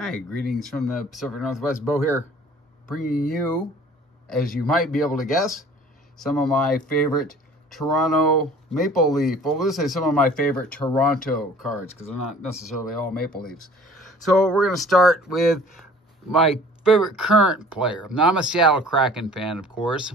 Hi, greetings from the Pacific Northwest. Bo here, bringing you, as you might be able to guess, some of my favorite Toronto Maple Leaf. Well, let's say some of my favorite Toronto cards, because they're not necessarily all Maple Leafs. So we're going to start with my favorite current player. Now, I'm a Seattle Kraken fan, of course.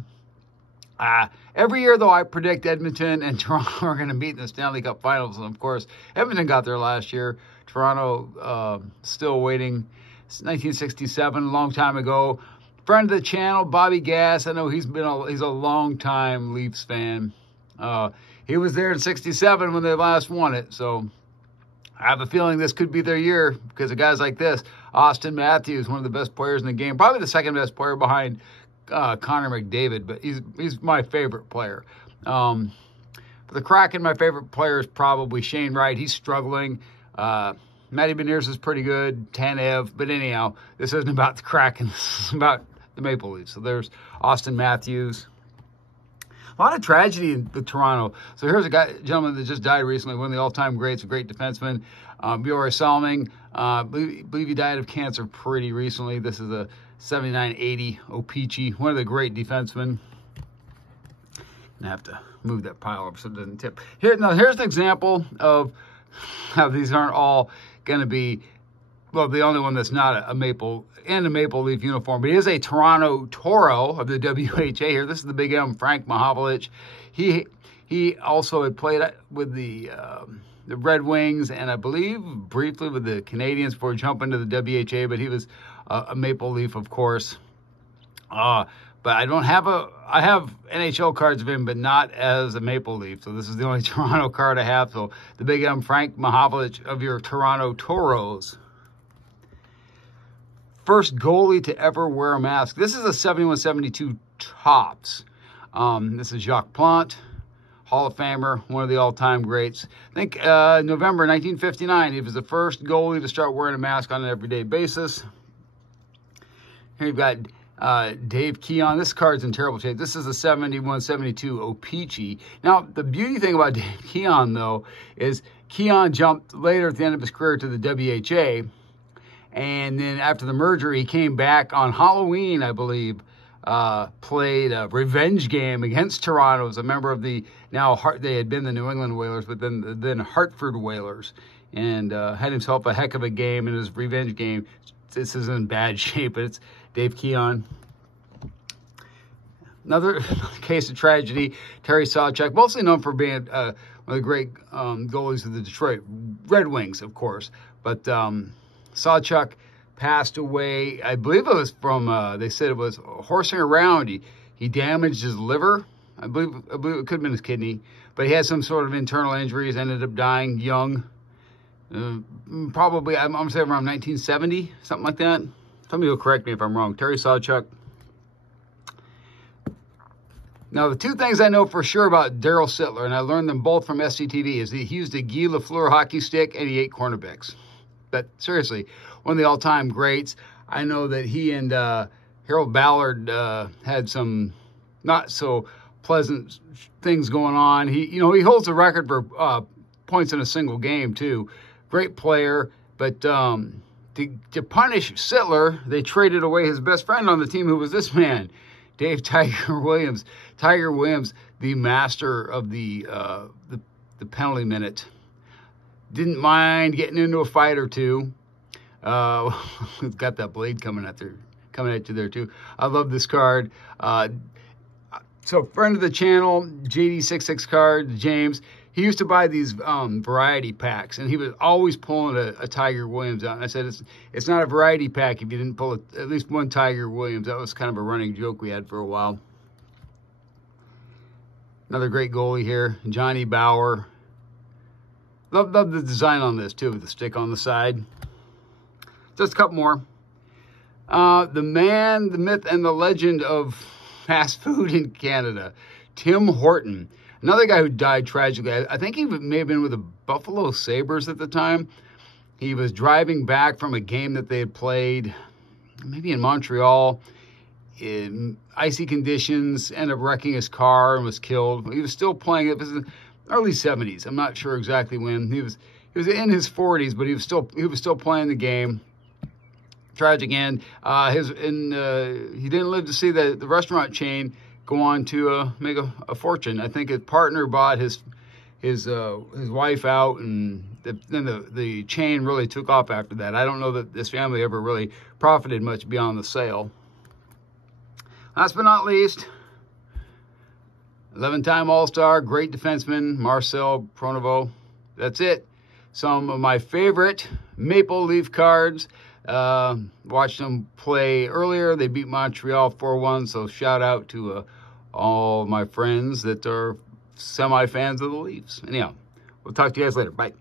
Every year, though, I predict Edmonton and Toronto are going to meet in the Stanley Cup Finals. And, of course, Edmonton got there last year. Toronto still waiting. It's 1967, a long time ago. Friend of the channel, Bobby Gass. I know he's a long-time Leafs fan. He was there in 67 when they last won it. So I have a feeling this could be their year because of guys like this. Austin Matthews, one of the best players in the game. Probably the second best player behind Connor McDavid, but he's my favorite player. For the Kraken, my favorite player is probably Shane Wright. He's struggling. Matty Beniers is pretty good. Tanev, but anyhow, this isn't about the Kraken. This is about the Maple Leafs. So there's Austin Matthews. A lot of tragedy with Toronto. So here's a gentleman that just died recently, one of the all-time greats, a great defenseman, Bjorn Salming. Believe he died of cancer pretty recently. This is a 79-80 Opeachy, one of the great defensemen. I have to move that pile up so it doesn't tip. Here's an example of how these aren't all going to be, well, the only one that's not a Maple Leaf uniform, but he is a Toronto Toro of the WHA here. This is the Big M, Frank Mahovlich. He also had played with the Red Wings and I believe briefly with the Canadiens before jumping to the WHA, but he was a Maple Leaf, of course. But I have NHL cards of him, but not as a Maple Leaf. So this is the only Toronto card I have. So the Big M, Frank Mahovlich of your Toronto Toros. First goalie to ever wear a mask. This is a 71-72 Topps. This is Jacques Plante, Hall of Famer, one of the all-time greats. I think November 1959, he was the first goalie to start wearing a mask on an everyday basis. Here you've got Dave Keon. This card's in terrible shape. This is a 71-72 Opeachy. Now, the beauty thing about Dave Keon, though, is Keon jumped later at the end of his career to the WHA, and then after the merger, he came back on Halloween, I believe, played a revenge game against Toronto as a member of the, they had been the New England Whalers, but then Hartford Whalers, and had himself a heck of a game in his revenge game. This is in bad shape, but it's Dave Keon. Another case of tragedy, Terry Sawchuk, mostly known for being one of the great goalies of the Detroit Red Wings, of course. But Sawchuk passed away, I believe it was from, they said it was horsing around. He damaged his liver. I believe it could have been his kidney. But he had some sort of internal injuries, ended up dying young. Probably, I'm going to say around 1970, something like that. Somebody will correct me if I'm wrong. Terry Sawchuk. Now, the two things I know for sure about Daryl Sittler, and I learned them both from SCTV, is that he used a Guy Lafleur hockey stick and he ate Cornebecks. But seriously, one of the all-time greats. I know that he and Harold Ballard had some not so pleasant things going on. He holds the record for points in a single game too. Great player, but to punish Sittler, they traded away his best friend on the team, who was this man, Dave Tiger Williams. Tiger Williams, the master of the penalty minute. Didn't mind getting into a fight or two. Got that blade coming at you there too. I love this card. So friend of the channel, JD66 card, James. He used to buy these variety packs, and he was always pulling a Tiger Williams out. And I said, it's not a variety pack if you didn't pull at least one Tiger Williams. That was kind of a running joke we had for a while. Another great goalie here, Johnny Bauer. Love the design on this, too, with the stick on the side. Just a couple more. The man, the myth, and the legend of fast food in Canada, Tim Horton. Another guy who died tragically. I think he may have been with the Buffalo Sabres at the time. He was driving back from a game that they had played, maybe in Montreal, in icy conditions, ended up wrecking his car and was killed. He was still playing. It was in the early 70s. I'm not sure exactly when. He was in his 40s, but he was still playing the game. tragic end. He didn't live to see the restaurant chain go on to make a fortune. I think his partner bought his wife out, and then the chain really took off after that. I don't know that this family ever really profited much beyond the sale. Last but not least, 11-time All-Star, great defenseman, Marcel Pronovost. That's it. Some of my favorite Maple Leaf Cards. Watched them play earlier. They beat Montreal 4-1, so shout out to all my friends that are semi-fans of the Leafs. Anyhow, we'll talk to you guys later. Bye.